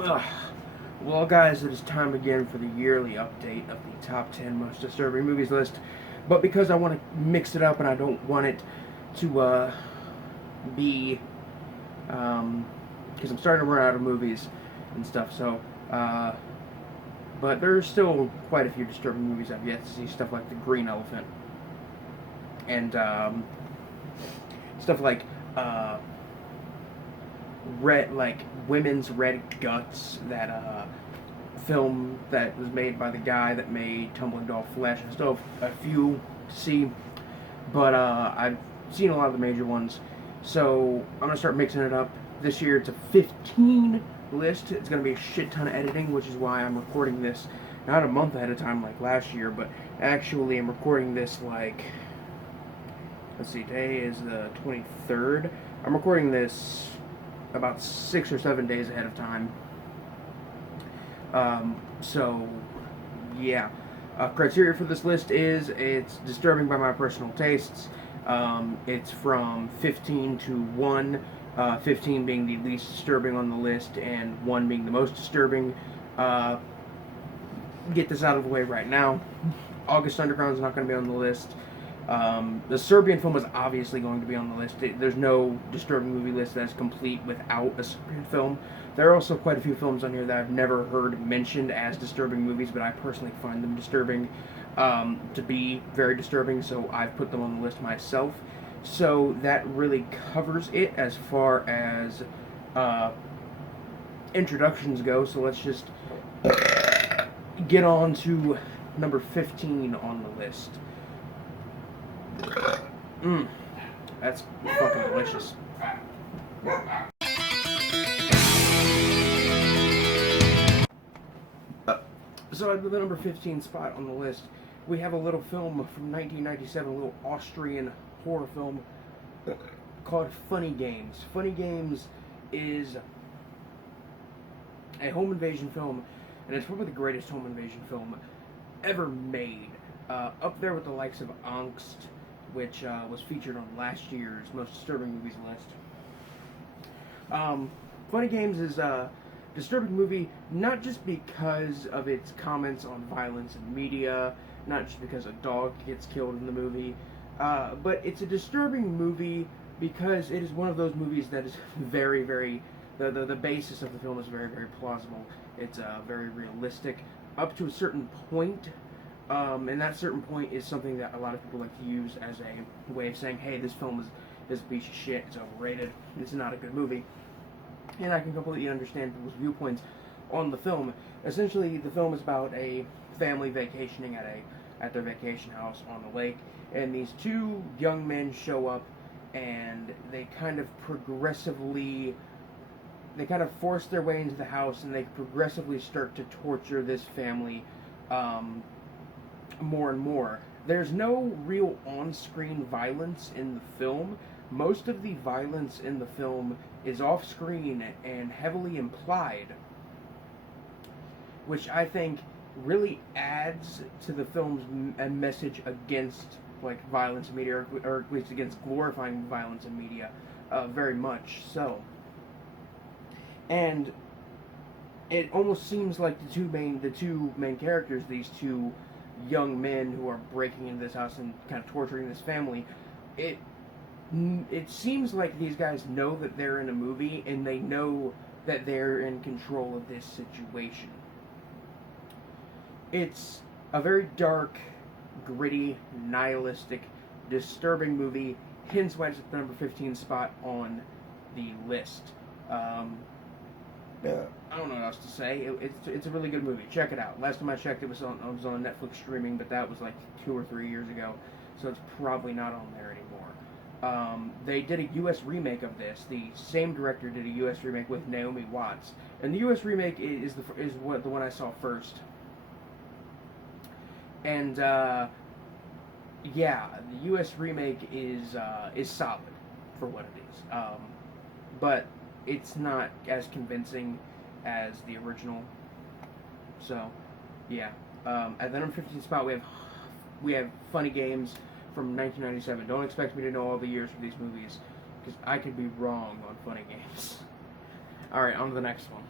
Ugh. Well, guys, it is time again for the yearly update of the top 10 most disturbing movies list. But because I want to mix it up and I don't want it to be, because I'm starting to run out of movies and stuff, so, but there's still quite a few disturbing movies I've yet to see. Stuff like The Green Elephant, and stuff like, women's red guts, that film that was made by the guy that made Tumbling Doll Flesh. I still have a few to see, but I've seen a lot of the major ones, so I'm gonna start mixing it up. This year it's a 15 list. It's gonna be a shit ton of editing, which is why I'm recording this not a month ahead of time like last year, but actually I'm recording this like, let's see, today is the 23rd. I'm recording this about 6 or 7 days ahead of time. So, yeah. Criteria for this list is it's disturbing by my personal tastes. It's from 15 to 1, 15 being the least disturbing on the list, and 1 being the most disturbing. Get this out of the way right now. August Underground is not going to be on the list. The Serbian film is obviously going to be on the list. There's no disturbing movie list that is complete without a Serbian film. There are also quite a few films on here that I've never heard mentioned as disturbing movies, but I personally find them disturbing, to be very disturbing, so I've put them on the list myself. So that really covers it as far as introductions go, so let's just get on to number 15 on the list. That's fucking delicious. So at the number 15 spot on the list, we have a little film from 1997, a little Austrian horror film called Funny Games. Funny Games is a home invasion film, and it's probably the greatest home invasion film ever made. Up there with the likes of Angst, which was featured on last year's most disturbing movies list. Funny Games is a disturbing movie, not just because of its comments on violence in media, not just because a dog gets killed in the movie, but it's a disturbing movie because it is one of those movies that is very, very, the basis of the film is very, very plausible. It's very realistic up to a certain point. And that certain point is something that a lot of people like to use as a way of saying, hey, this film is a piece of shit, it's overrated, it's not a good movie. And I can completely understand people's viewpoints on the film. Essentially, the film is about a family vacationing at their vacation house on the lake, and these two young men show up, and they kind of force their way into the house, and they progressively start to torture this family, more and more. There's no real on-screen violence in the film. Most of the violence in the film is off-screen and heavily implied, which I think really adds to the film's message against violence in media, or at least against glorifying violence in media, very much so. And it almost seems like the two main characters, these two young men who are breaking into this house and kind of torturing this family, it seems like these guys know that they're in a movie, and they know that they're in control of this situation. It's a very dark, gritty, nihilistic, disturbing movie, hence why it's at the number 15 spot on the list. I don't know what else to say. It's a really good movie. Check it out. Last time I checked, it was on Netflix streaming, but that was like 2 or 3 years ago, so it's probably not on there anymore. They did a U.S. remake of this. The same director did a U.S. remake with Naomi Watts, and the U.S. remake is the one I saw first. And yeah, the U.S. remake is solid for what it is, but it's not as convincing as the original. So, yeah. At the number 15 spot, we have Funny Games from 1997. Don't expect me to know all the years for these movies, because I could be wrong on Funny Games. Alright, on to the next one.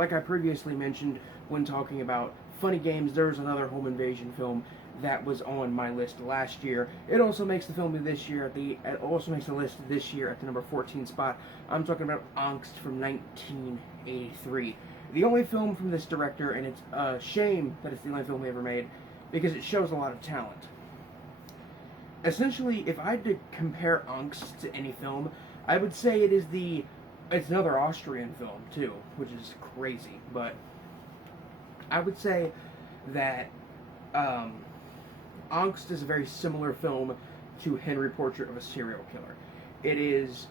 like I previously mentioned when talking about funny games, there was another home invasion film that was on my list last year. It also makes the film this year it also makes the list this year at the number 14 spot. I'm talking about Angst from 1983. The only film from this director, and it's a shame that it's the only film he ever made, because it shows a lot of talent. Essentially, if I had to compare Angst to any film, I would say it's another Austrian film too, which is crazy, but I would say that Angst is a very similar film to Henry Portrait of a Serial Killer. It is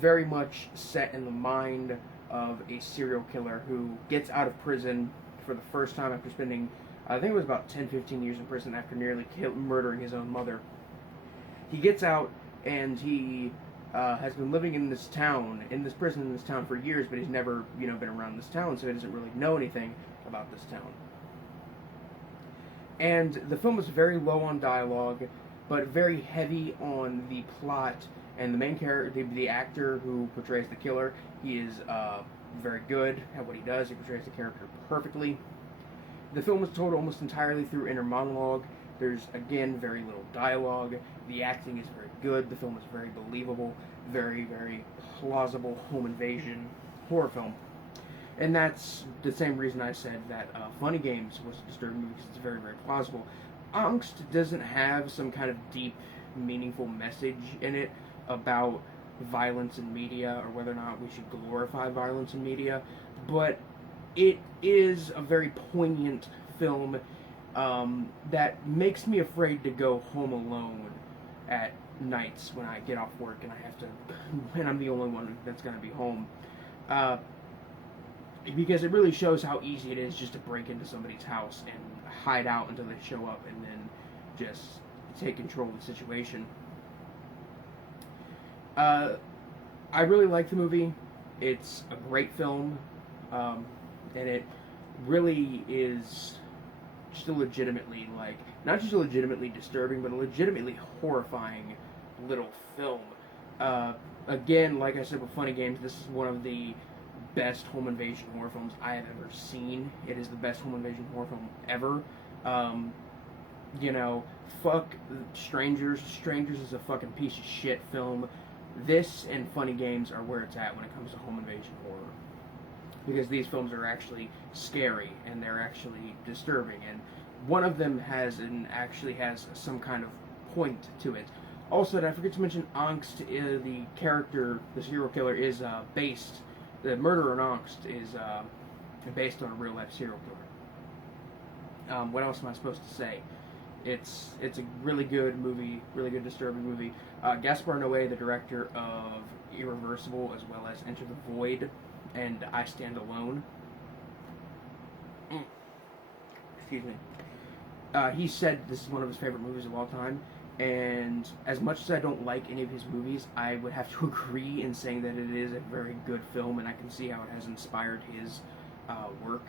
very much set in the mind of a serial killer who gets out of prison for the first time after spending, I think it was about 10-15 years in prison after nearly murdering his own mother. He gets out and he has been living in this prison in this town for years, but he's never, been around this town, so he doesn't really know anything about this town. And the film is very low on dialogue, but very heavy on the plot. And the main character, the actor who portrays the killer, he is very good at what he does. He portrays the character perfectly. The film is told almost entirely through inner monologue. There's, again, very little dialogue. The acting is very good. The film is very believable. Very, very plausible home invasion horror film. And that's the same reason I said that Funny Games was a disturbing movie, because it's very, very plausible. Angst doesn't have some kind of deep, meaningful message in it about violence in media, or whether or not we should glorify violence in media, but it is a very poignant film that makes me afraid to go home alone at nights when I get off work and I'm the only one that's going to be home. Because it really shows how easy it is just to break into somebody's house and hide out until they show up and then just take control of the situation. I really like the movie. It's a great film, and it really is just a legitimately, not just a legitimately disturbing, but a legitimately horrifying little film. Again, like I said with Funny Games, this is one of the best home invasion horror films I have ever seen. It is the best home invasion horror film ever. Fuck Strangers. Strangers is a fucking piece of shit film. This and Funny Games are where it's at when it comes to home invasion horror. Because these films are actually scary and they're actually disturbing. And one of them actually has some kind of point to it. Also, did I forget to mention Angst, the character, the serial killer, is the murderer in Angst is based on a real life serial killer. What else am I supposed to say? It's a really good movie, really good disturbing movie. Gaspar Noé, the director of Irreversible, as well as Enter the Void and I Stand Alone. Excuse me. He said this is one of his favorite movies of all time, and as much as I don't like any of his movies, I would have to agree in saying that it is a very good film, and I can see how it has inspired his work.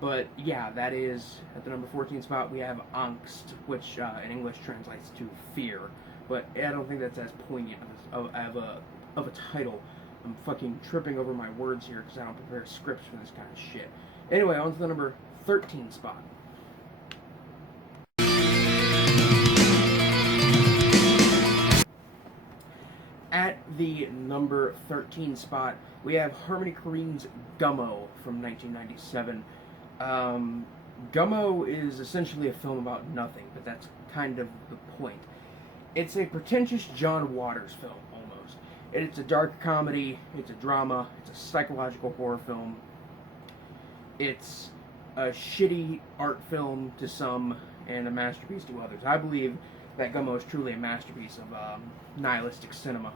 But yeah, that is, at the number 14 spot, we have Angst, which in English translates to fear. But I don't think that's as poignant of a title. I'm fucking tripping over my words here because I don't prepare scripts for this kind of shit. Anyway, on to the number 13 spot. At the number 13 spot, we have Harmony Korine's Gummo from 1997. Gummo is essentially a film about nothing, but that's kind of the point. It's a pretentious John Waters film, almost. It's a dark comedy, it's a drama, it's a psychological horror film. It's a shitty art film to some, and a masterpiece to others. I believe that Gummo is truly a masterpiece of nihilistic cinema.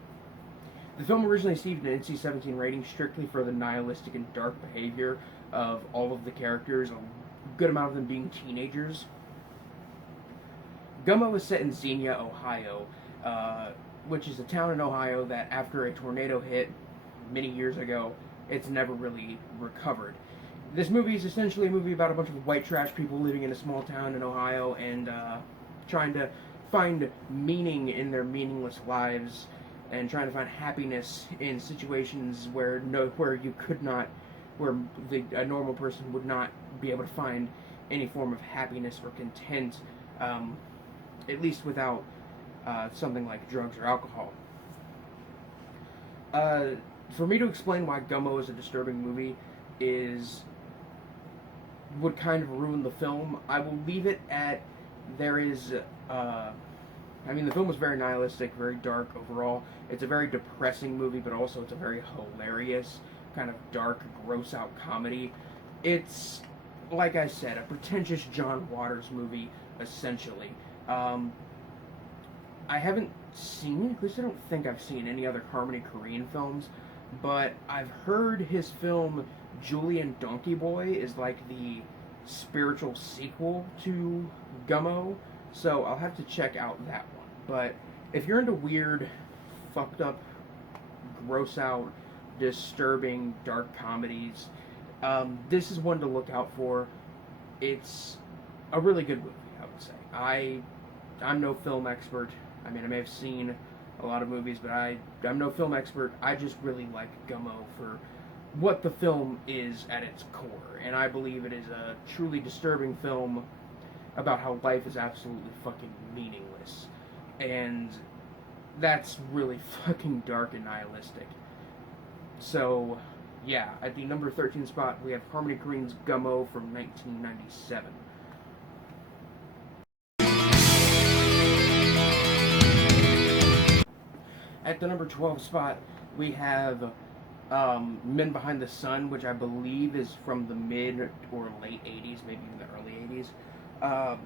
The film originally received an NC-17 rating strictly for the nihilistic and dark behavior of all of the characters, a good amount of them being teenagers. Gummo is set in Xenia, Ohio, which is a town in Ohio that after a tornado hit many years ago, it's never really recovered. This movie is essentially a movie about a bunch of white trash people living in a small town in Ohio and trying to find meaning in their meaningless lives and trying to find happiness in situations where you could not where a normal person would not be able to find any form of happiness or content, at least without something like drugs or alcohol. For me to explain why Gummo is a disturbing movie would kind of ruin the film. I will leave it at there is. I mean, the film was very nihilistic, very dark overall. It's a very depressing movie, but also it's a very hilarious, kind of dark, gross out comedy. It's, like I said, a pretentious John Waters movie, essentially. I haven't seen, at least I don't think I've seen any other Harmony Korine films, but I've heard his film Julian Donkey Boy is like the spiritual sequel to Gummo, so I'll have to check out that one. But if you're into weird, fucked up, gross out, disturbing, dark comedies, this is one to look out for. It's a really good movie, I would say. I'm no film expert. I mean, I may have seen a lot of movies, but I'm no film expert. I just really like Gummo for what the film is at its core, and I believe it is a truly disturbing film about how life is absolutely fucking meaningless, and that's really fucking dark and nihilistic. So, yeah, at the number 13 spot, we have Harmony Korine's Gummo from 1997. At the number 12 spot, we have Men Behind the Sun, which I believe is from the mid or late 80s, maybe even the early 80s.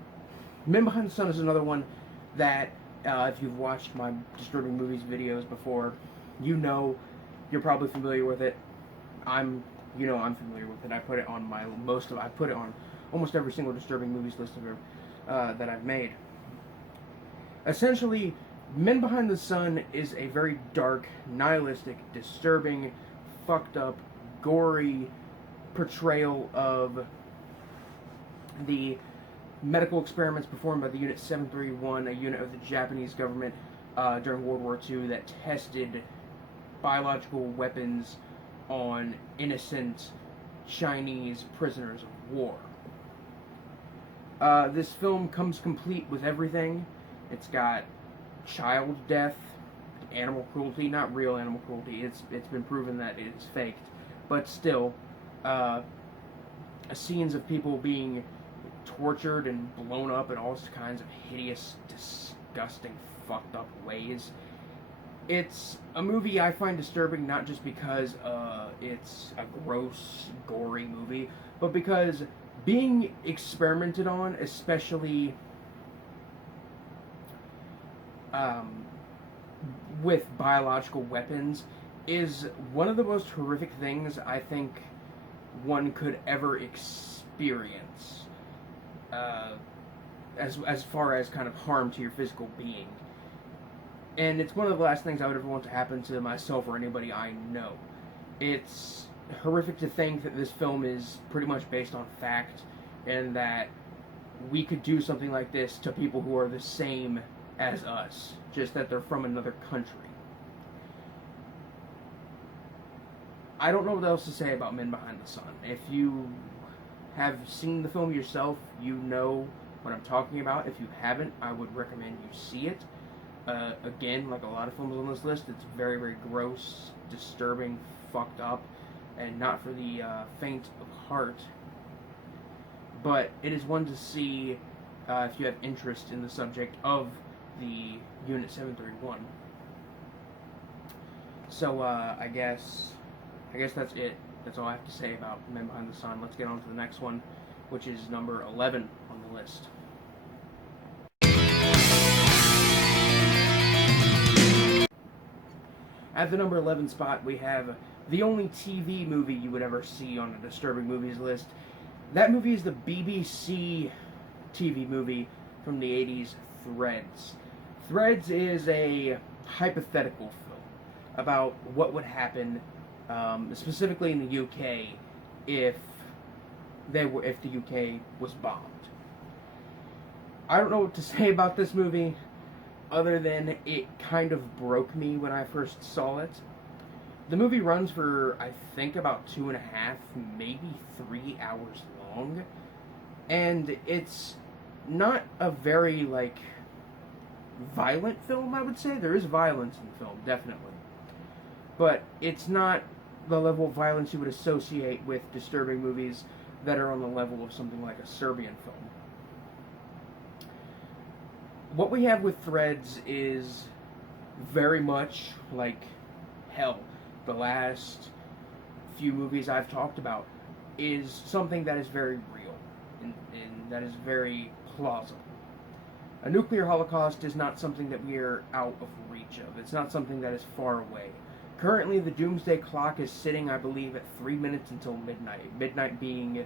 Men Behind the Sun is another one that, if you've watched my Disturbing Movies videos before, you're probably familiar with it. I'm familiar with it. I put it on almost every single Disturbing Movies list that I've made. Essentially, Men Behind the Sun is a very dark, nihilistic, disturbing, fucked up, gory portrayal of the medical experiments performed by the Unit 731, a unit of the Japanese government during World War II that tested biological weapons on innocent Chinese prisoners of war. This film comes complete with everything. It's got child death, animal cruelty, not real animal cruelty. It's been proven that it is faked, but still, scenes of people being tortured and blown up in all kinds of hideous, disgusting, fucked up ways. It's a movie I find disturbing not just because it's a gross, gory movie, but because being experimented on, especially with biological weapons, is one of the most horrific things I think one could ever experience, as far as kind of harm to your physical being. And it's one of the last things I would ever want to happen to myself or anybody I know. It's horrific to think that this film is pretty much based on fact, and that we could do something like this to people who are the same as us, just that they're from another country. I don't know what else to say about Men Behind the Sun. If you have seen the film yourself, you know what I'm talking about. If you haven't, I would recommend you see it. Again, like a lot of films on this list, it's very, very gross, disturbing, fucked up, and not for the faint of heart. But it is one to see if you have interest in the subject of the Unit 731. So I guess that's it. That's all I have to say about Men Behind the Sun. Let's get on to the next one, which is number 11 on the list. At the number 11 spot, we have the only TV movie you would ever see on a Disturbing Movies list. That movie is the BBC TV movie from the 80s, Threads. Threads is a hypothetical film about what would happen, specifically in the UK, if the UK was bombed. I don't know what to say about this movie, other than it kind of broke me when I first saw it. The movie runs for, I think, about 2.5, maybe 3 hours long. And it's not a very, like, violent film, I would say. There is violence in the film, definitely. But it's not the level of violence you would associate with disturbing movies that are on the level of something like a Serbian film. What we have with Threads is very much like hell. The last few movies I've talked about is something that is very real and that is very plausible. A nuclear holocaust is not something that we are out of reach of. It's not something that is far away. Currently, the doomsday clock is sitting, I believe, at 3 minutes until midnight. Midnight being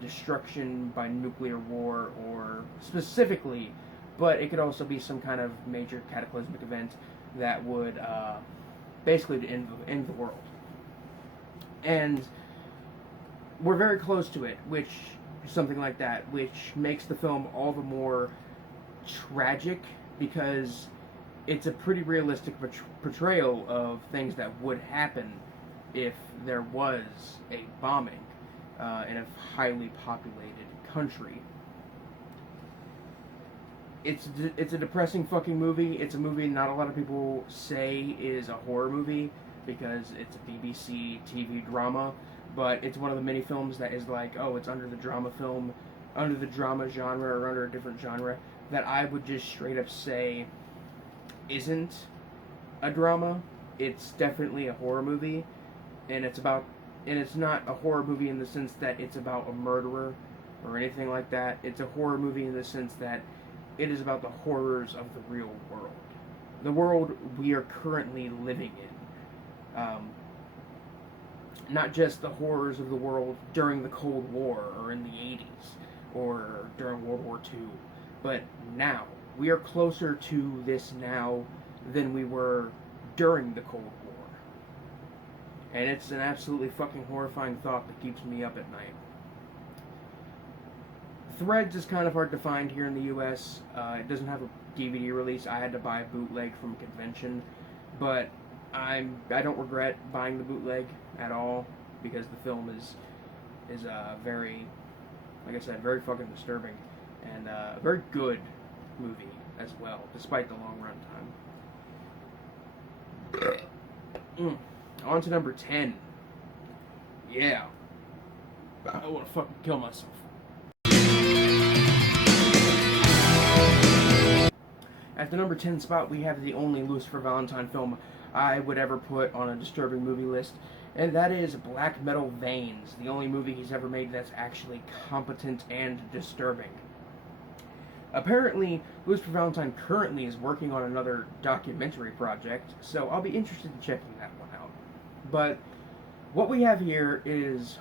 destruction by nuclear war, or specifically, but it could also be some kind of major cataclysmic event that would basically end the world. And we're very close to it, which something like that, which makes the film all the more tragic because it's a pretty realistic portrayal of things that would happen if there was a bombing in a highly populated country. It's a depressing fucking movie. It's a movie not a lot of people say is a horror movie because it's a BBC TV drama, but it's one of the many films that is like, oh, it's under the drama genre or under a different genre that I would just straight up say isn't a drama. It's definitely a horror movie, and it's not a horror movie in the sense that it's about a murderer or anything like that. It's a horror movie in the sense that it is about the horrors of the real world. The world we are currently living in. Not just the horrors of the world during the Cold War or in the 80s or during World War II, but now. We are closer to this now than we were during the Cold War. And it's an absolutely fucking horrifying thought that keeps me up at night. Threads is kind of hard to find here in the US. It doesn't have a DVD release. I had to buy a bootleg from a convention, but I don't regret buying the bootleg at all because the film is very, like I said, very fucking disturbing and a very good movie as well, despite the long run time. On to number 10. Yeah. I want to fucking kill myself. At the number 10 spot, we have the only Lucifer Valentine film I would ever put on a disturbing movie list, and that is Black Metal Veins, the only movie he's ever made that's actually competent and disturbing. Apparently, Lucifer Valentine currently is working on another documentary project, so I'll be interested in checking that one out. But what we have here is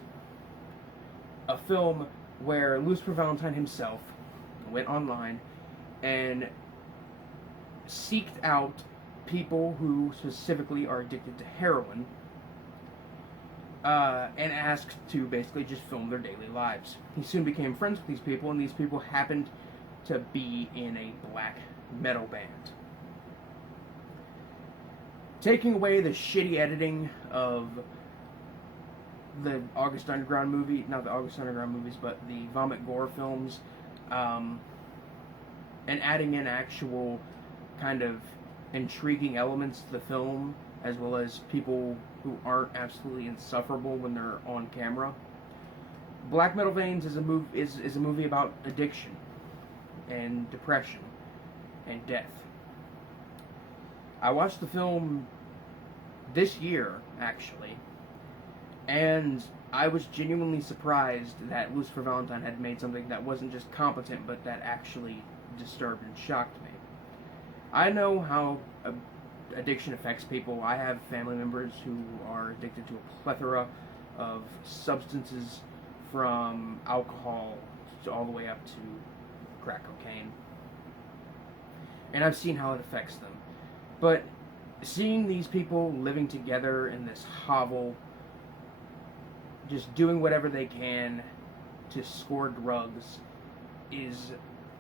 a film where Lucifer Valentine himself went online and seeked out people who specifically are addicted to heroin and asked to basically just film their daily lives. He soon became friends with these people, and these people happened to be in a black metal band. Taking away the shitty editing of the August Underground movie, not the August Underground movies, but the Vomit Gore films, and adding in actual kind of intriguing elements to the film, as well as people who aren't absolutely insufferable when they're on camera. Black Metal Veins is a movie about addiction and depression and death. I watched the film this year, actually, and I was genuinely surprised that Lucifer Valentine had made something that wasn't just competent, but that actually disturbed and shocked me. I know how addiction affects people. I have family members who are addicted to a plethora of substances, from alcohol to all the way up to crack cocaine. And I've seen how it affects them. But seeing these people living together in this hovel, just doing whatever they can to score drugs, is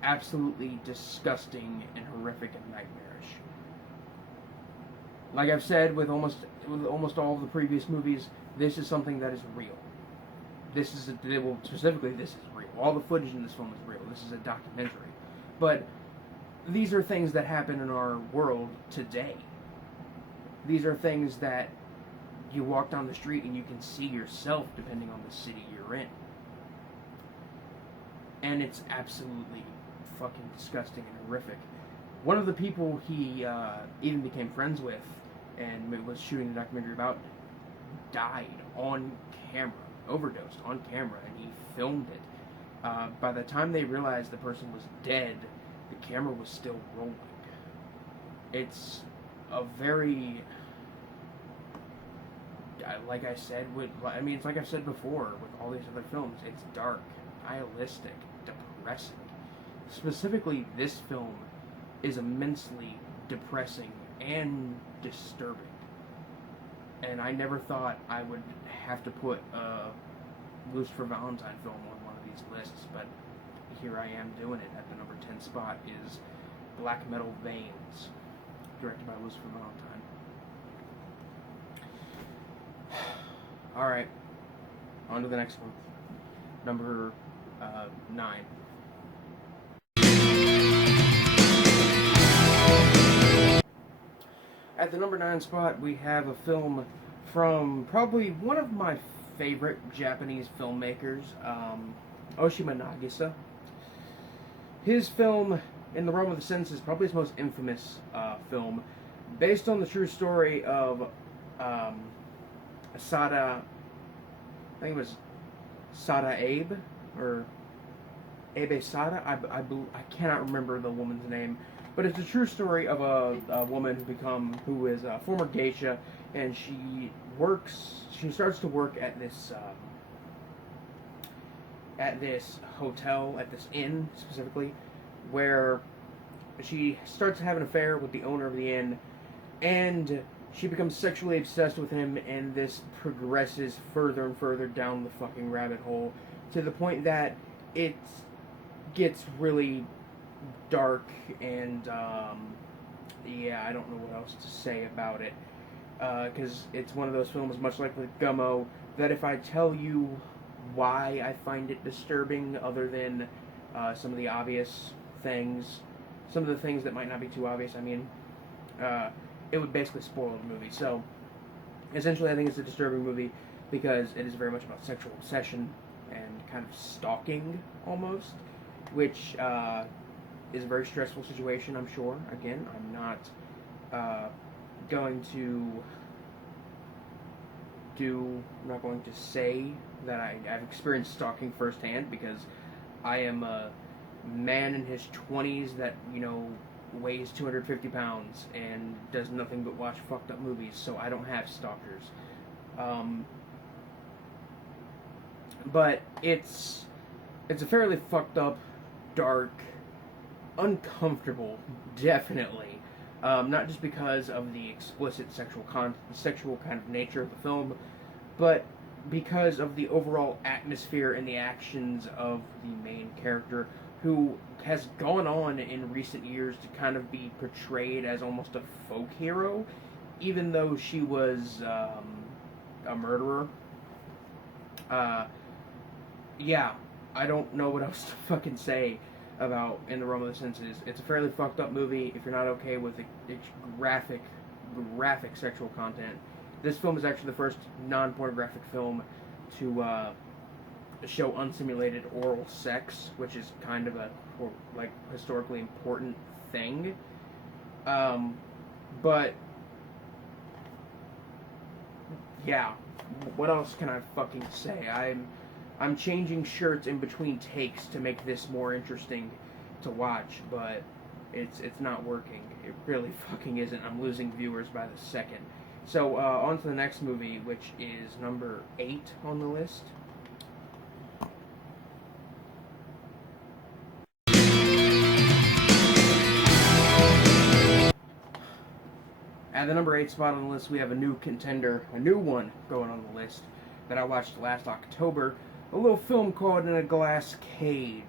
absolutely disgusting and horrific and nightmarish. like I've said with almost all of the previous movies, this is something that is real. This is well, specifically this is real. All the footage in this film is real. This is a documentary, but these are things that happen in our world today. These are things that you walk down the street and you can see yourself depending on the city you're in. And it's absolutely fucking disgusting and horrific. One of the people he even became friends with and was shooting the documentary about died on camera, overdosed on camera, and he filmed it. By the time they realized the person was dead, the camera was still rolling. It's a very, like I said, it's like I've said before with all these other films, it's dark, nihilistic, depressing. Specifically, this film is immensely depressing and disturbing. And I never thought I would have to put a Lucifer Valentine film on one of these lists, but here I am doing it. At the number 10 spot is Black Metal Veins, directed by Lucifer Valentine. Alright, on to the next one. Number 9. At the number 9 spot, we have a film from probably one of my favorite Japanese filmmakers, Oshima Nagisa. His film, In the Realm of the Senses, is probably his most infamous film, based on the true story of Sada, I think it was Sada Abe, or Abe Sada, I cannot remember the woman's name, but it's a true story of a woman who is a former geisha, and she starts to work at this hotel, at this inn specifically, where she starts to have an affair with the owner of the inn, and she becomes sexually obsessed with him, and this progresses further and further down the fucking rabbit hole, to the point that it gets really dark, and yeah, I don't know what else to say about it, because it's one of those films, much like with Gummo, that if I tell you why I find it disturbing, other than some of the obvious things, some of the things that might not be too obvious, it would basically spoil the movie. So, essentially, I think it's a disturbing movie because it is very much about sexual obsession and kind of stalking, almost, which is a very stressful situation, I'm sure. Again, I'm not going to say that I've experienced stalking firsthand, because I am a man in his 20s that, weighs 250 pounds and does nothing but watch fucked up movies, so I don't have stalkers. But it's a fairly fucked up, dark, uncomfortable, definitely. Not just because of the explicit sexual kind of nature of the film, but because of the overall atmosphere and the actions of the main character, who has gone on in recent years to kind of be portrayed as almost a folk hero, even though she was a murderer. Yeah, I don't know what else to fucking say about In the Realm of the Senses. It's a fairly fucked up movie if you're not okay with graphic sexual content. This film is actually the first non-pornographic film to show unsimulated oral sex, which is kind of a historically important thing. But yeah, what else can I fucking say? I'm changing shirts in between takes to make this more interesting to watch, but it's not working. It really fucking isn't. I'm losing viewers by the second. So, on to the next movie, which is number 8 on the list. At the number 8 spot on the list, we have a new contender, a new one going on the list, that I watched last October. A little film called In a Glass Cage.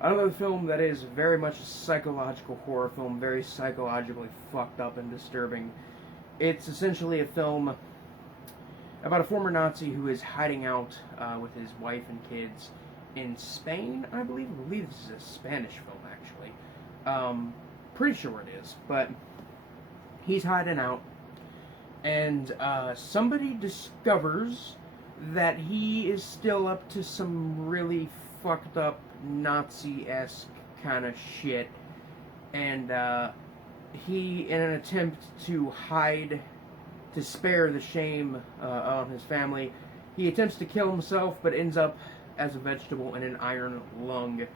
Another film that is very much a psychological horror film, very psychologically fucked up and disturbing. It's essentially a film about a former Nazi who is hiding out with his wife and kids in Spain, I believe. I believe this is a Spanish film, actually. Pretty sure it is, but he's hiding out, and somebody discovers that he is still up to some really fucked up Nazi-esque kind of shit, and he, in an attempt to hide, to spare the shame on his family, he attempts to kill himself, but ends up as a vegetable in an iron lung.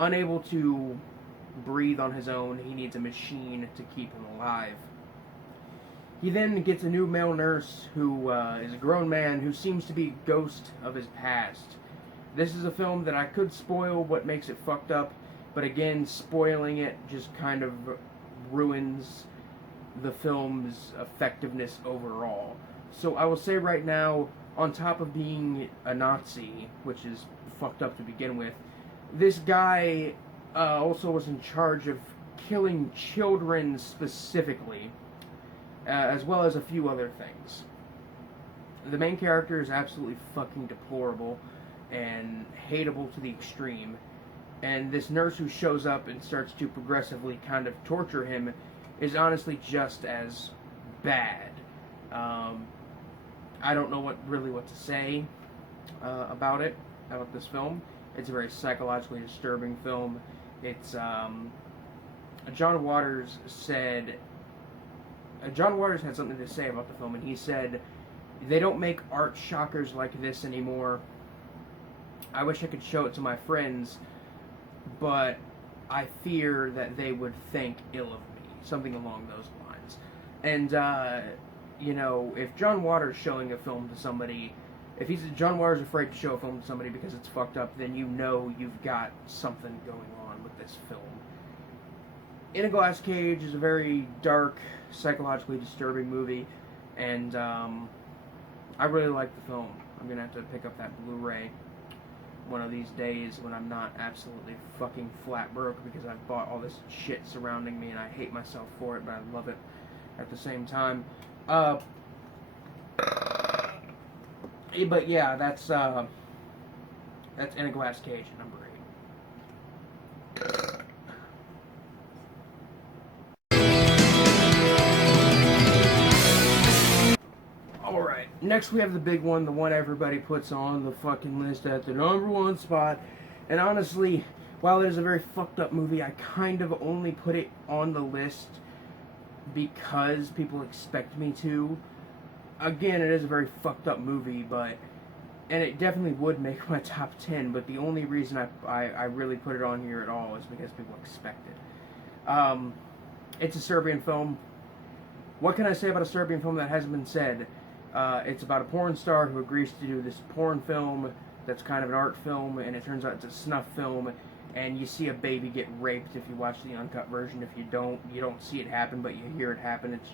Unable to breathe on his own, he needs a machine to keep him alive. He then gets a new male nurse who is a grown man who seems to be a ghost of his past. This is a film that I could spoil what makes it fucked up, but again, spoiling it just kind of ruins the film's effectiveness overall. So I will say right now, on top of being a Nazi, which is fucked up to begin with, this guy also was in charge of killing children specifically, as well as a few other things. The main character is absolutely fucking deplorable and hateable to the extreme, and this nurse who shows up and starts to progressively kind of torture him is honestly just as bad. I don't know what to say about this film. It's a very psychologically disturbing film. It's John Waters had something to say about the film, and he said, "They don't make art shockers like this anymore. I wish I could show it to my friends, but I fear that they would think ill of me," something along those lines. And if John Waters showing a film to somebody, if John Waters afraid to show a film to somebody because it's fucked up, then you know you've got something going on with this film. In a Glass Cage is a very dark, psychologically disturbing movie, and I really like the film. I'm gonna have to pick up that Blu-ray one of these days when I'm not absolutely fucking flat broke because I've bought all this shit surrounding me and I hate myself for it, but I love it at the same time. But yeah, that's In a Glass Cage, number 8. Alright, next we have the big one, the one everybody puts on the fucking list at the number 1 spot. And honestly, while it is a very fucked up movie, I kind of only put it on the list because people expect me to. Again, it is a very fucked up movie, and it definitely would make my top 10, but the only reason I really put it on here at all is because people expect it. It's a Serbian film. What can I say about a Serbian film that hasn't been said? It's about a porn star who agrees to do this porn film that's kind of an art film, and it turns out it's a snuff film, and you see a baby get raped if you watch the uncut version. If you don't see it happen, but you hear it happen. It's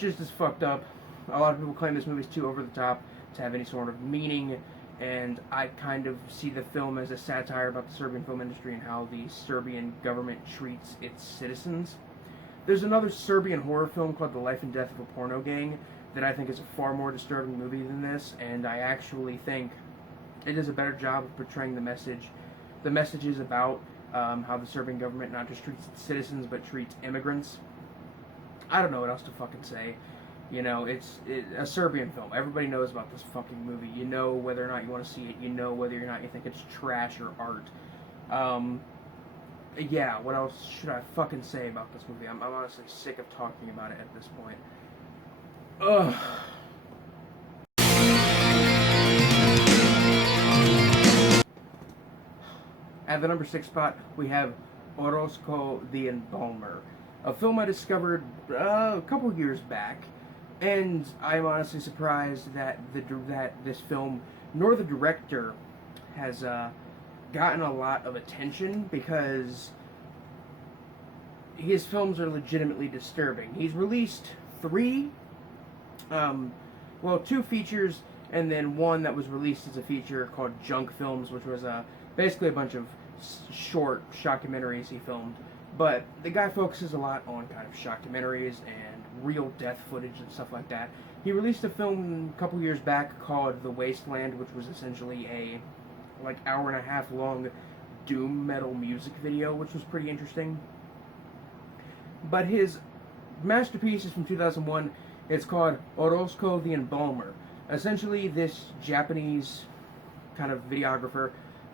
just as fucked up. A lot of people claim this movie's too over the top to have any sort of meaning, and I kind of see the film as a satire about the Serbian film industry and how the Serbian government treats its citizens. There's another Serbian horror film called The Life and Death of a Porno Gang that I think is a far more disturbing movie than this, and I actually think it does a better job of portraying the message. The message is about how the Serbian government not just treats its citizens, but treats immigrants. I don't know what else to fucking say. It's a Serbian film. Everybody knows about this fucking movie. You know whether or not you want to see it. You know whether or not you think it's trash or art. Yeah, what else should I fucking say about this movie? I'm honestly sick of talking about it at this point. Ugh. At the number 6 spot, we have Orozco the Embalmer, a film I discovered a couple years back, and I'm honestly surprised that this film, nor the director, has gotten a lot of attention, because his films are legitimately disturbing. He's released 3, 2 features, and then one that was released as a feature called Junk Films, which was basically a bunch of short documentaries he filmed. But the guy focuses a lot on kind of shockumentaries and real death footage and stuff like that. He released a film a couple years back called The Wasteland, which was essentially a like hour and a half long doom metal music video, which was pretty interesting. But his masterpiece is from 2001. It's called Orozco the Embalmer. Essentially, this Japanese kind of videographer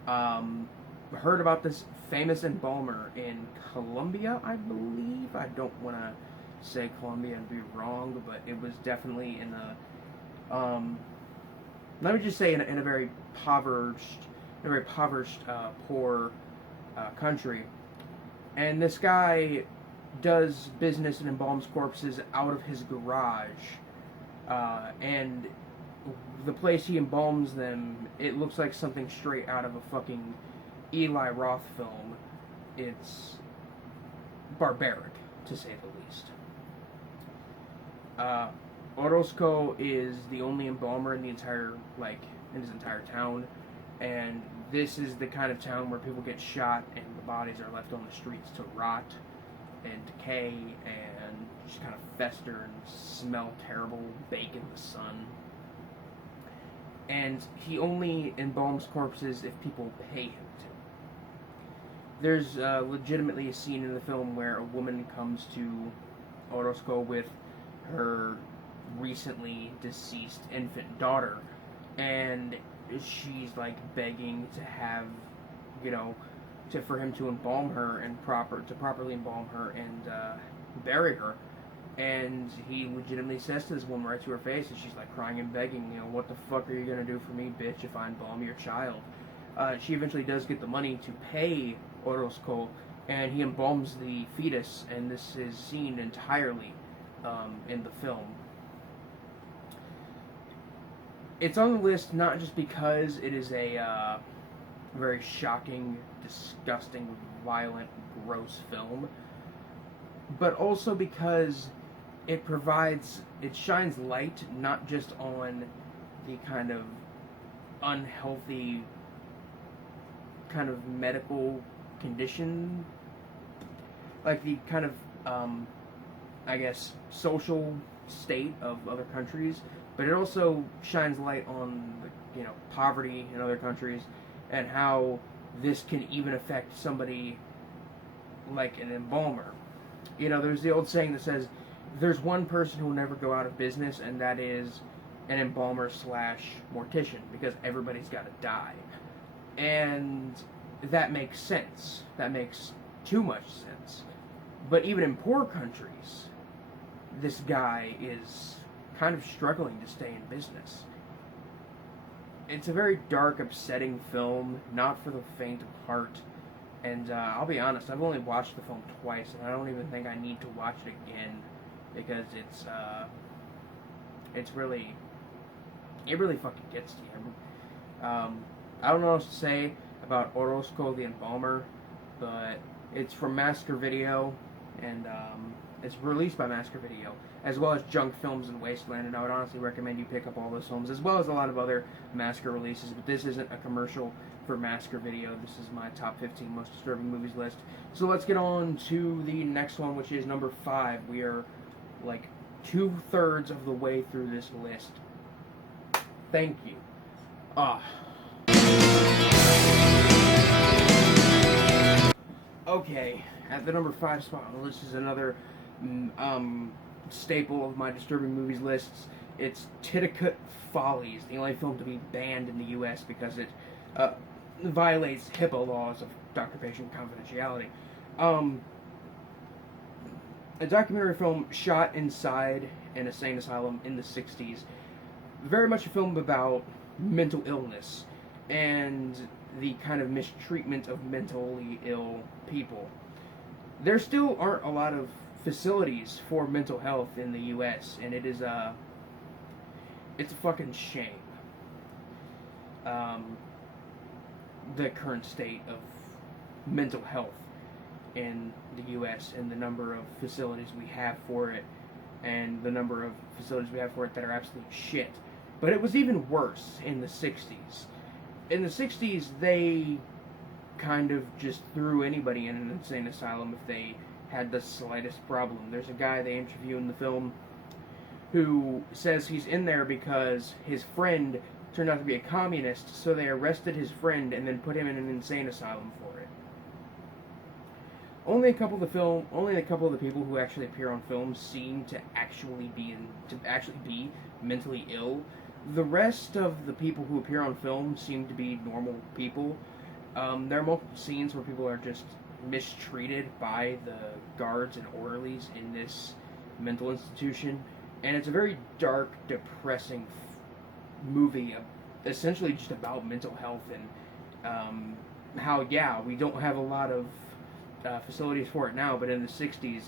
heard about this famous embalmer in Colombia, I believe. I don't want to say Colombia and be wrong, but it was definitely in a let me just say in a very poor country. And this guy does business and embalms corpses out of his garage, and the place he embalms them, it looks like something straight out of a fucking Eli Roth film. It's barbaric, to say the least. Orozco is the only embalmer in his entire town, and this is the kind of town where people get shot and the bodies are left on the streets to rot and decay and just kind of fester and smell terrible, bake in the sun. And he only embalms corpses if people pay him to. There's legitimately a scene in the film where a woman comes to Orozco with her recently deceased infant daughter, and she's like begging to have, for him to embalm her and properly embalm her and bury her. And he legitimately says to this woman right to her face, and she's like crying and begging, what the fuck are you gonna do for me, bitch, if I embalm your child? She eventually does get the money to pay Orozco, and he embalms the fetus, and this is seen entirely in the film. It's on the list not just because it is a very shocking, disgusting, violent, gross film, but also because it shines light not just on the kind of unhealthy kind of medical condition, like the kind of social state of other countries, but it also shines light on poverty in other countries and how this can even affect somebody like an embalmer. There's the old saying that says there's one person who will never go out of business, and that is an embalmer / mortician, because everybody's got to die. And that makes sense. That makes too much sense. But even in poor countries, this guy is kind of struggling to stay in business. It's a very dark, upsetting film, not for the faint of heart. And I'll be honest, I've only watched the film twice, and I don't even think I need to watch it again, because it really fucking gets to you. I don't know what else to say about Orozco the Embalmer, but it's from Massacre Video, and it's released by Massacre Video, as well as Junk Films and Wasteland, and I would honestly recommend you pick up all those films, as well as a lot of other Massacre releases, but this isn't a commercial for Massacre Video. This is my top 15 most disturbing movies list. So let's get on to the next one, which is number 5. We are like 2/3 of the way through this list. Thank you. Okay, at the number 5 spot on the list is another staple of my disturbing movies lists. It's Titicut Follies, the only film to be banned in the U.S. because it violates HIPAA laws of doctor-patient confidentiality. A documentary film shot inside an insane asylum in the 60s. Very much a film about mental illness and the kind of mistreatment of mentally ill people. There still aren't a lot of facilities for mental health in the U.S., and it's a fucking shame. The current state of mental health in the U.S. and the number of facilities we have for it, and the number of facilities we have for it that are absolute shit. But it was even worse in the 60s. In the 60s, they kind of just threw anybody in an insane asylum if they had the slightest problem. There's a guy they interview in the film who says he's in there because his friend turned out to be a communist, so they arrested his friend and then put him in an insane asylum for it. Only a couple of the people who actually appear on film seem to actually be mentally ill. The rest of the people who appear on film seem to be normal people. There are multiple scenes where people are just mistreated by the guards and orderlies in this mental institution, and it's a very dark, depressing movie, essentially just about mental health and how, yeah, we don't have a lot of facilities for it now, but in the 60s,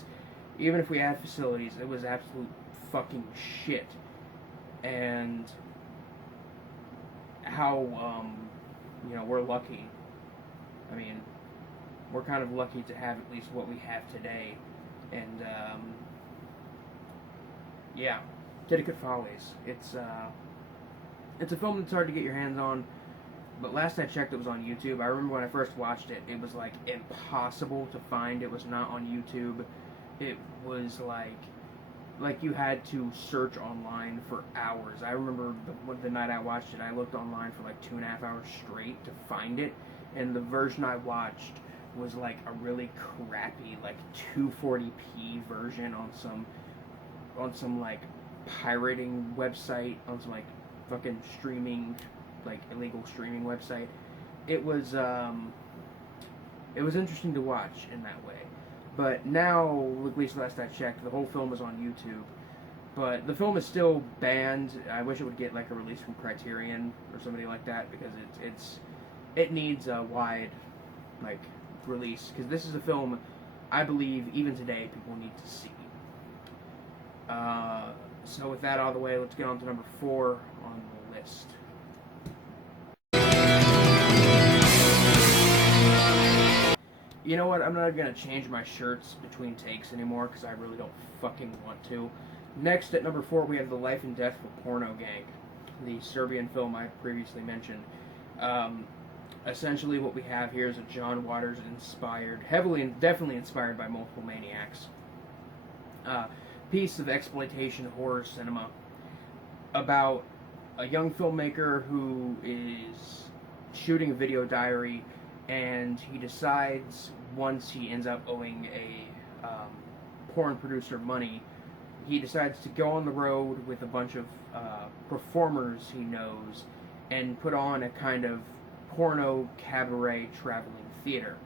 even if we had facilities, it was absolute fucking shit. And how, we're lucky. I mean, we're kind of lucky to have at least what we have today. And, yeah, Titicut Follies. It's a film that's hard to get your hands on, but last I checked, it was on YouTube. I remember when I first watched it, it was, like, impossible to find. It was not on YouTube. It was, like you had to search online for hours. I remember the night I watched it, I looked online for, like, 2.5 hours straight to find it, and the version I watched was, like, a really crappy, like, 240p version on some like, pirating website, on some, like, fucking streaming, like, illegal streaming website. It was interesting to watch in that way. But now, at least last I checked, the whole film is on YouTube. But the film is still banned. I wish it would get, like, a release from Criterion or somebody like that, because it needs a wide, like, release. Because this is a film, I believe, even today, people need to see. So with that out of the way, let's get on to number 4 on the list. You know what, I'm not going to change my shirts between takes anymore, because I really don't fucking want to. Next, at number 4, we have The Life and Death of a Porno Gang, the Serbian film I previously mentioned. Essentially what we have here is a John Waters inspired, definitely inspired by Multiple Maniacs, piece of exploitation horror cinema about a young filmmaker who is shooting a video diary, and he decides, once he ends up owing a porn producer money, he decides to go on the road with a bunch of performers he knows and put on a kind of porno cabaret traveling theater.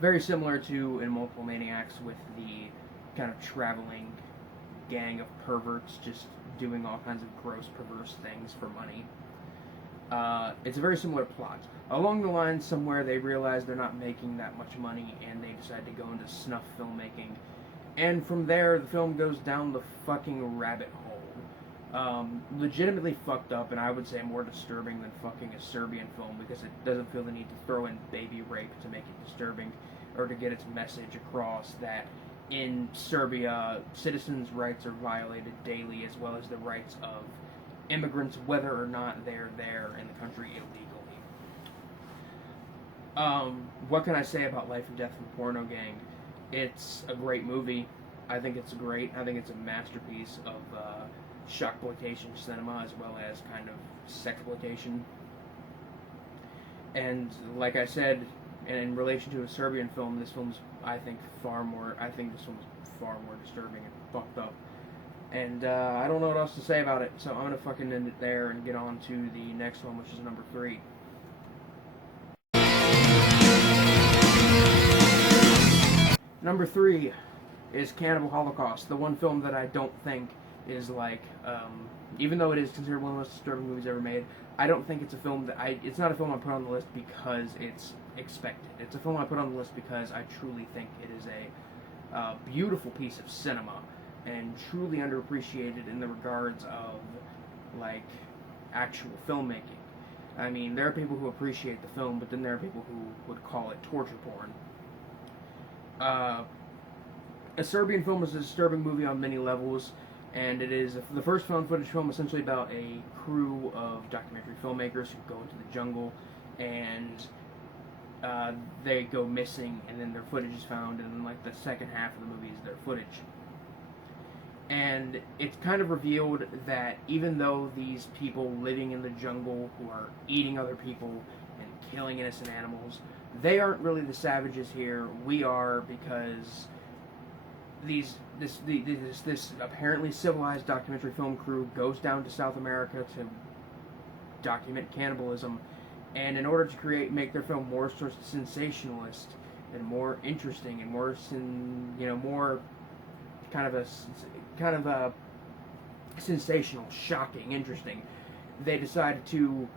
Very similar to in Multiple Maniacs, with the kind of traveling gang of perverts just doing all kinds of gross, perverse things for money. It's a very similar plot. Along the line somewhere, they realize they're not making that much money, and they decide to go into snuff filmmaking. And from there, the film goes down the fucking rabbit hole. Legitimately fucked up, and I would say more disturbing than fucking a Serbian film, because it doesn't feel the need to throw in baby rape to make it disturbing, or to get its message across that in Serbia, citizens' rights are violated daily, as well as the rights of immigrants, whether or not they're there in the country illegally. What can I say about Life and Death of a Porno Gang? It's a great movie. I think it's a masterpiece of shockploitation cinema, as well as kind of sexploitation. And like I said, in relation to a Serbian film, this film's I think this film is far more disturbing and fucked up. And I don't know what else to say about it, so I'm gonna fucking end it there and get on to the next one, which is number 3. Number 3 is Cannibal Holocaust, the one film that I don't think is like, even though it is considered one of the most disturbing movies ever made, I don't think it's a film it's not a film I put on the list because it's expected. It's a film I put on the list because I truly think it is a beautiful piece of cinema, and truly underappreciated in the regards of, like, actual filmmaking. I mean, there are people who appreciate the film, but then there are people who would call it torture porn. A Serbian film is a disturbing movie on many levels, and it is the first found footage film essentially about a crew of documentary filmmakers who go into the jungle and they go missing, and then their footage is found, and then like the second half of the movie is their footage. And it's kind of revealed that even though these people living in the jungle who are eating other people and killing innocent animals, they aren't really the savages here. We are, because this apparently civilized documentary film crew goes down to South America to document cannibalism, and in order to make their film more sort of sensationalist and more interesting and more more kind of a sensational, shocking, interesting, they decided to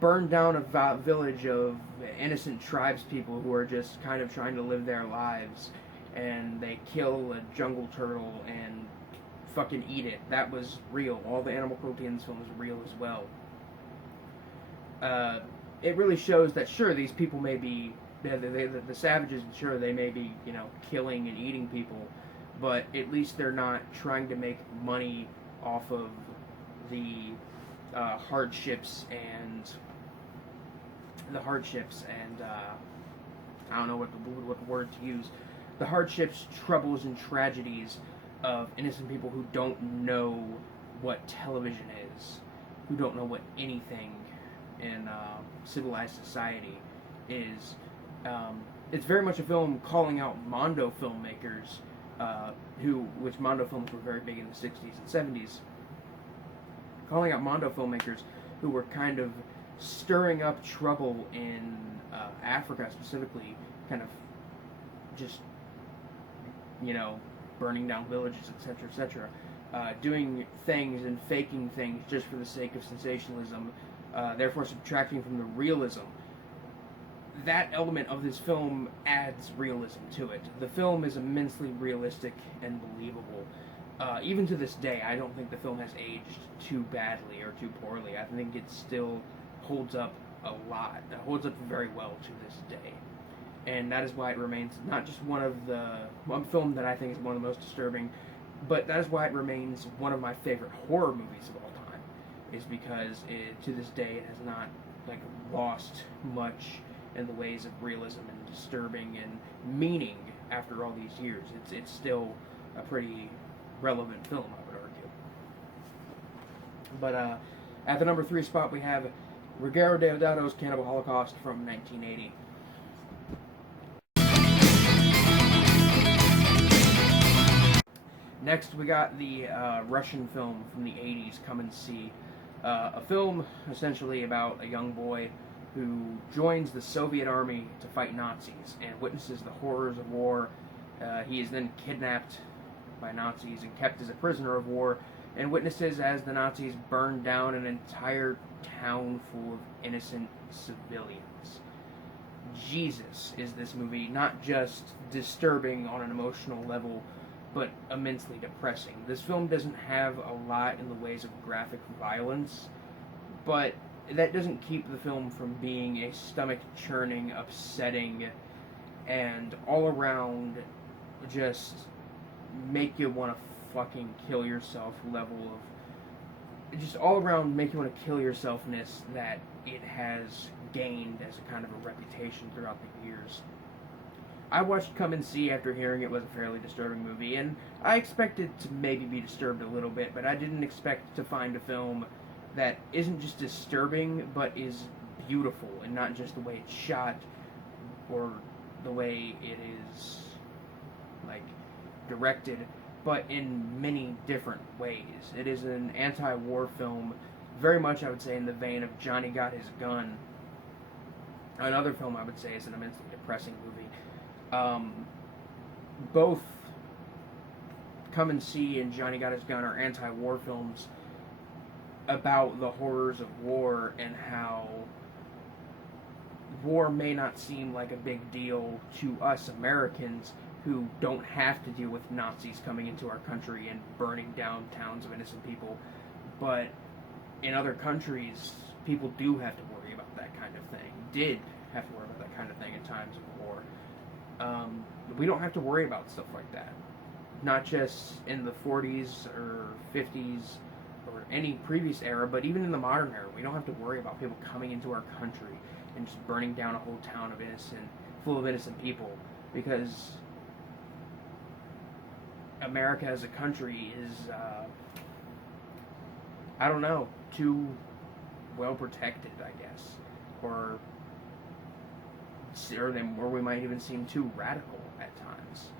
burn down a village of innocent tribespeople who are just kind of trying to live their lives, and they kill a jungle turtle and fucking eat it. That was real. All the animal cruelty in this film is real as well. It really shows that, sure, these people may be, the savages, sure, they may be, killing and eating people, but at least they're not trying to make money off of the hardships and I don't know what the word to use. The hardships, troubles, and tragedies of innocent people who don't know what television is, who don't know what anything in civilized society is. It's very much a film calling out Mondo filmmakers, which Mondo films were very big in the 60s and 70s. Calling out Mondo filmmakers who were kind of stirring up trouble in Africa specifically, kind of just, burning down villages, etc., etc., doing things and faking things just for the sake of sensationalism, therefore subtracting from the realism. That element of this film adds realism to it. The film is immensely realistic and believable. Even to this day, I don't think the film has aged too badly or too poorly. I think it still holds up a lot. It holds up very well to this day. And that is why it remains not just one film that I think is one of the most disturbing, but that is why it remains one of my favorite horror movies of all time, is because to this day it has not lost much in the ways of realism and disturbing and meaning after all these years. It's still a pretty relevant film, I would argue. But at the number 3 spot we have Ruggero Deodato's Cannibal Holocaust from 1980. Next, we got the Russian film from the 80s, Come and See. A film essentially about a young boy who joins the Soviet army to fight Nazis and witnesses the horrors of war. He is then kidnapped by Nazis and kept as a prisoner of war, and witnesses as the Nazis burn down an entire town full of innocent civilians. Jesus, is this movie not just disturbing on an emotional level, but immensely depressing. This film doesn't have a lot in the ways of graphic violence, but that doesn't keep the film from being a stomach-churning, upsetting, and all-around just make you want to fucking kill yourself level of... just all-around make you want to kill yourselfness that it has gained as a kind of a reputation throughout the years. I watched Come and See after hearing it was a fairly disturbing movie, and I expected to maybe be disturbed a little bit, but I didn't expect to find a film that isn't just disturbing, but is beautiful, and not just the way it's shot, or the way it is, directed, but in many different ways. It is an anti-war film, very much, I would say, in the vein of Johnny Got His Gun. Another film I would say is an immensely depressing movie. Both Come and See and Johnny Got His Gun are anti-war films about the horrors of war and how war may not seem like a big deal to us Americans who don't have to deal with Nazis coming into our country and burning down towns of innocent people, but in other countries, people do have to worry about that kind of thing. Did have to worry about that kind of thing in times of war. We don't have to worry about stuff like that. Not just in the 40s or 50s or any previous era, but even in the modern era. We don't have to worry about people coming into our country and just burning down a whole town of full of innocent people, because America as a country is, I don't know, too well protected, I guess, or we might even seem too radical at times.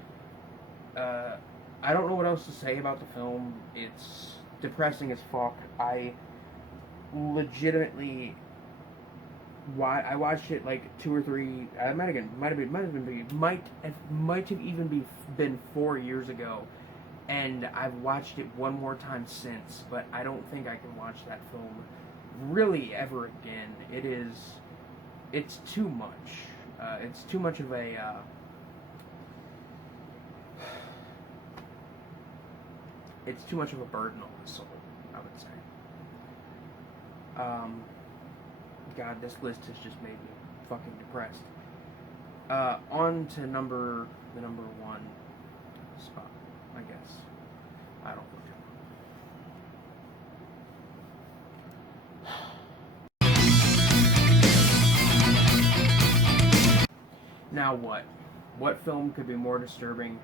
I don't know what else to say about the film. It's depressing as fuck. I legitimately, I watched it like 2 or 3. Might have even been 4 years ago, and I've watched it one more time since. But I don't think I can watch that film really ever again. It's too much. It's too much of a. It's too much of a burden on the soul, I would say. God, this list has just made me fucking depressed. On to the number 1 spot, I guess. I don't know. Now what? What film could be more disturbing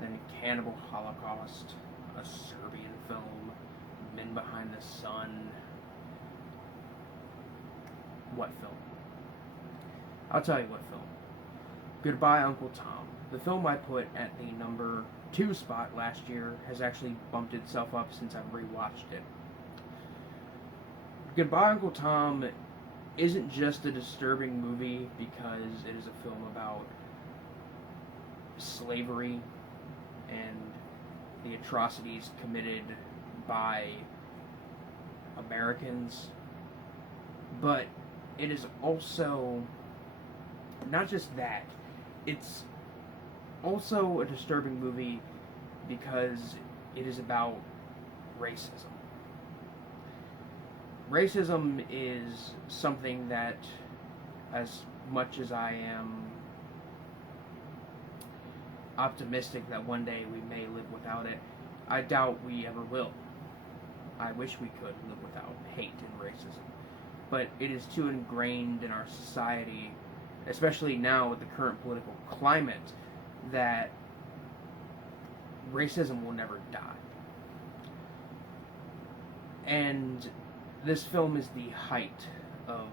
than Cannibal Holocaust, a Serbian film, Men Behind the Sun? What film? I'll tell you what film. Goodbye, Uncle Tom. The film I put at the number 2 spot last year has actually bumped itself up since I've rewatched it. Goodbye, Uncle Tom isn't just a disturbing movie because it is a film about slavery and the atrocities committed by Americans, but it is also not just that, it's also a disturbing movie because it is about racism. Racism is something that, as much as I am optimistic that one day we may live without it, I doubt we ever will. I wish we could live without hate and racism. But it is too ingrained in our society, especially now with the current political climate, that racism will never die. And this film is the height of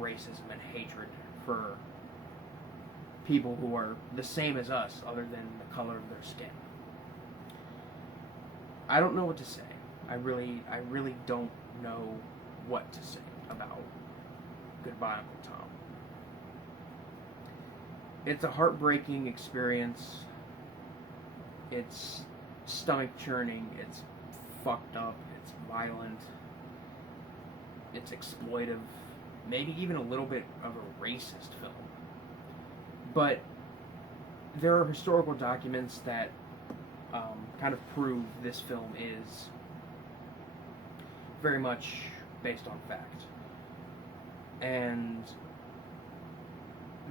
racism and hatred for people who are the same as us, other than the color of their skin. I don't know what to say. I really don't know what to say about Goodbye, Uncle Tom. It's a heartbreaking experience. It's stomach churning. It's fucked up. It's violent. It's exploitive. Maybe even a little bit of a racist film. But there are historical documents that kind of prove this film is very much based on fact. And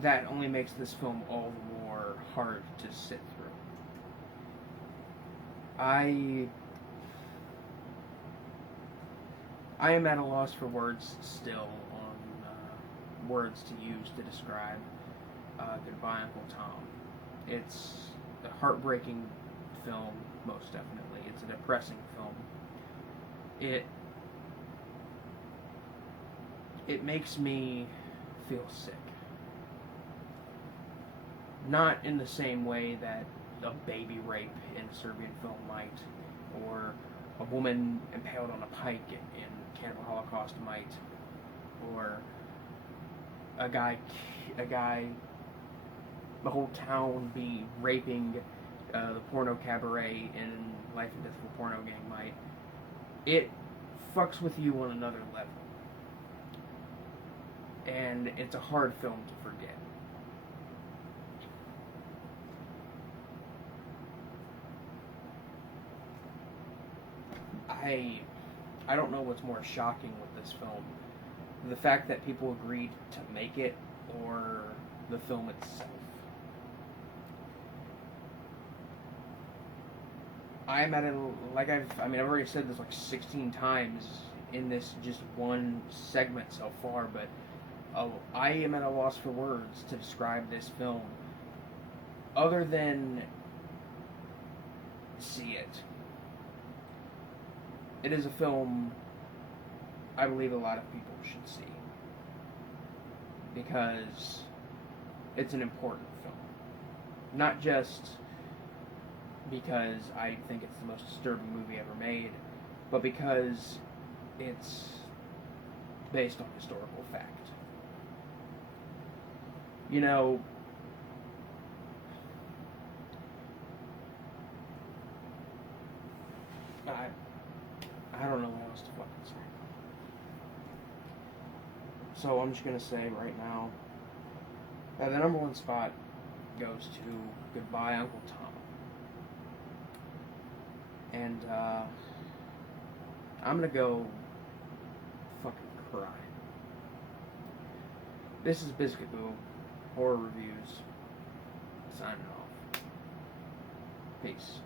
that only makes this film all the more hard to sit through. I am at a loss for words still on words to use to describe Goodbye, Uncle Tom. It's a heartbreaking film, most definitely. It's a depressing film. It makes me feel sick. Not in the same way that a baby rape in a Serbian film might, or a woman impaled on a pike in Cannibal Holocaust might, or a guy, the whole town be raping the porno cabaret in Life and Death of a Porno Gang might. It fucks with you on another level. And it's a hard film to forget. I don't know what's more shocking with this film. The fact that people agreed to make it, or the film itself. I'm at I've already said this like 16 times in this just one segment so far, but I am at a loss for words to describe this film other than see it. It is a film I believe a lot of people should see because it's an important film. Not just because I think it's the most disturbing movie ever made, but because it's based on historical fact. You know, I don't know what else to fucking say. So I'm just gonna say right now that the number one spot goes to Goodbye Uncle Tom. And I'm gonna go fucking cry. This is Biscuit Boo, Horror Reviews, signing off. Peace.